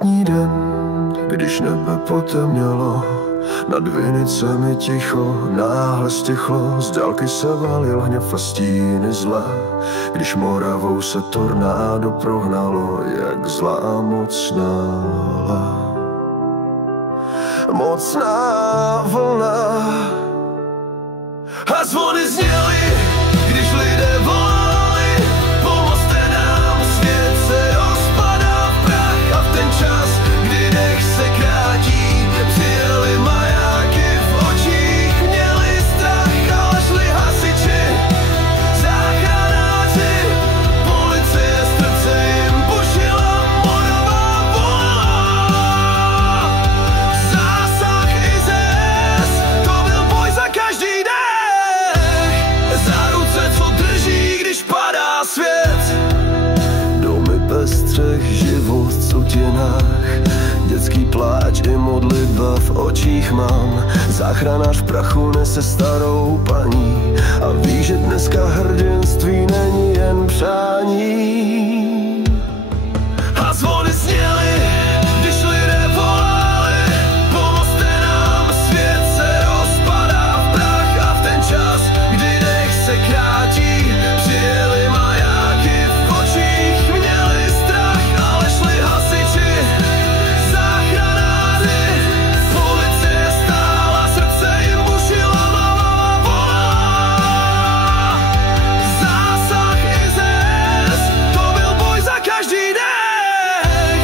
letní den, když nebe potemnělo, nad vinicemi ticho náhle stichlo, z dálky se valil hněv a stíny zla. Když Moravou se tornádo prohnalo, jak zlá mocná vlna. A zvony zněly, když lidé volali, pomozte nám, svět se rozpadá v prach. A v ten čas, kdy dech se krátí, přijeli majáky v očích, měli strach, ale šli hasiči, záchranáři, policie z srdce jim bušila, Morava volala. Zásah IZS, to byl boj za každý dech, za ruce, co drží, když padá svět. Domy bez střech, život v sutinách, dětský pláč i modlitba v očích mám. Záchranář v prachu nese starou paní a ví, že dneska hrdinství není jen přání. A zvony zněly, když lidé volali, pomozte nám, svět se rozpadá v prach. A v ten čas, kdy dech se krátí, přijeli majáky v očích, měli strach, ale šli hasiči, záchranáři, policie stála, srdce jim bušila, hlava volala. Zásah IZS, to byl boj za každý dech,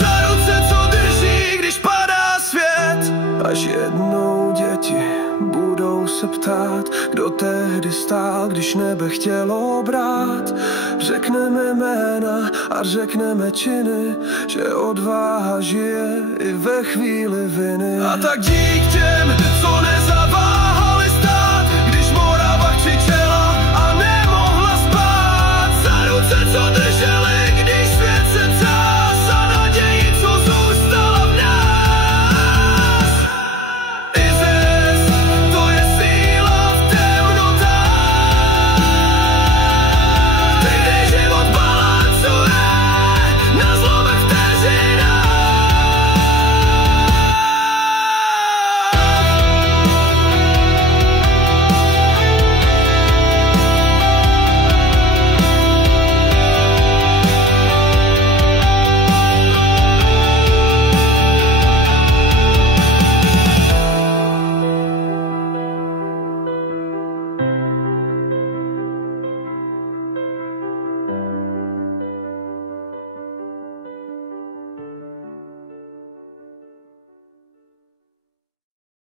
za ruce, co drží, když padá svět. Až jednou děti budou se ptát, kdo tehdy stál, když nebe chtělo brát. Řekneme jména a řekneme činy, že odvaha žije i ve chvíli viny. A tak dík těm, co nezáleží.